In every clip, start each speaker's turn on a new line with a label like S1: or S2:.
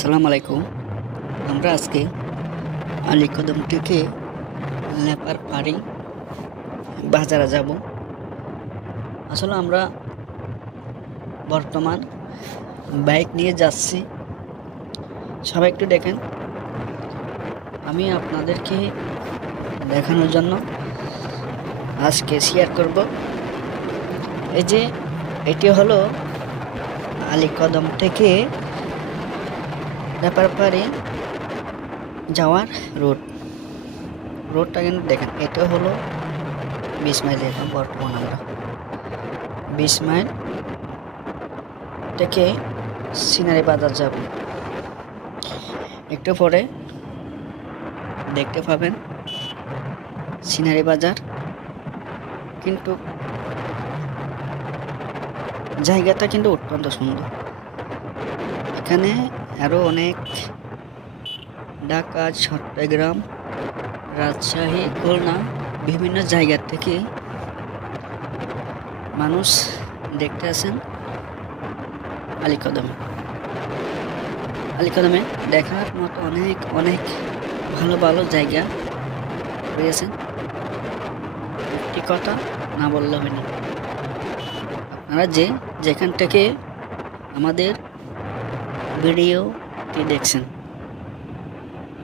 S1: আসসালামু আলাইকুম। আমরা আজকে আলীকদম থেকে লেপার পাড়ি বাজারে যাব। আসলে আমরা বর্তমান বাইক নিয়ে যাচ্ছি। সবাই একটু দেখেন। আমি আপনাদেরকে দেখানোর জন্য আজকে শেয়ার করব। এই যে, এটি হলো আলীকদম থেকে ব্যাপারে যাওয়ার রোড রোডটা কিন্তু দেখেন, এটা হলো বিশ মাইল এখন বর্তমান আমরা। বিশ মাইল থেকে সিনারি বাজার যাব। একটু পরে দেখতে পাবেন সিনারি বাজার। কিন্তু জায়গাটা কিন্তু অত্যন্ত সুন্দর। এখানে আরও অনেক ঢাকা চট্টগ্রাম, রাজশাহী, খুলনা, বিভিন্ন জায়গা থেকে মানুষ দেখতে আসেন আলীকদমে আলীকদমে দেখার মতো অনেক অনেক ভালো ভালো জায়গা রয়েছেন। একটি কথা না বললে হয় না। আপনারা যে যেখান থেকে আমাদের ভিডিওটি দেখছেন।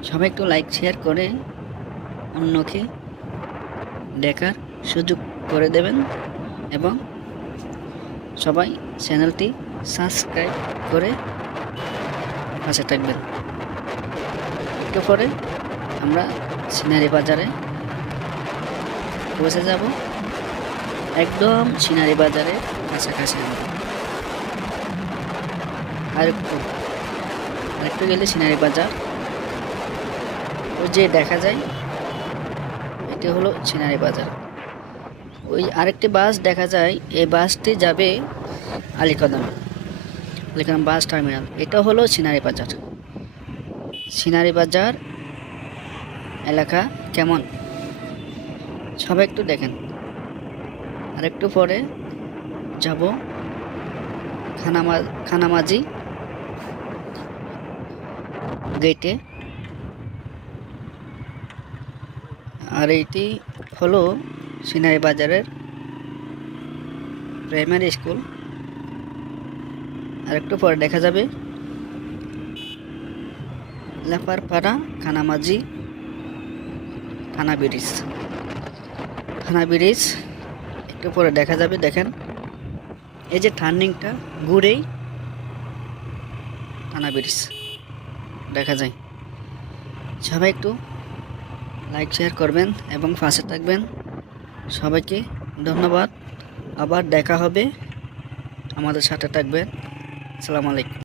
S1: সবাই একটু লাইক শেয়ার করে অন্যকে দেখার সুযোগ করে দেবেন এবং সবাই চ্যানেলটি সাবস্ক্রাইব করে পাশে থাকবেন। একটু পরে আমরা সিনারি বাজারে পৌঁছে যাব। একদম সিনারি বাজারে কাছাকাছি। আর একটু আরেকটু গেলে সিনারি বাজার। ওই যে দেখা যায়, এটি হলো সিনারি বাজার। ওই আরেকটি বাস দেখা যায়, এই বাসটি যাবে আলীকদম আলীকদম বাস টার্মিনাল। এটা হলো সিনারি বাজার। সিনারি বাজার এলাকা কেমন? সবাই একটু দেখেন। আরেকটু পরে যাব খানামা খানামাজি। গেটে আর এইটি হলো সিনারি বাজারের প্রাইমারি স্কুল আর একটু পরে দেখা যাবে লেপারপাড়া, খানামাজি থানা ব্রিজ থানা ব্রিজ একটু পরে দেখা যাবে, দেখেন। এই যে টার্নিংটা ঘুরেই থানা ব্রিজ দেখা যায়। সবাই একটু লাইক শেয়ার করবেন এবং পাশে থাকবেন। সবাইকে ধন্যবাদ। আবার দেখা হবে। আমাদের সাথে থাকবেন। আসসালামু আলাইকুম।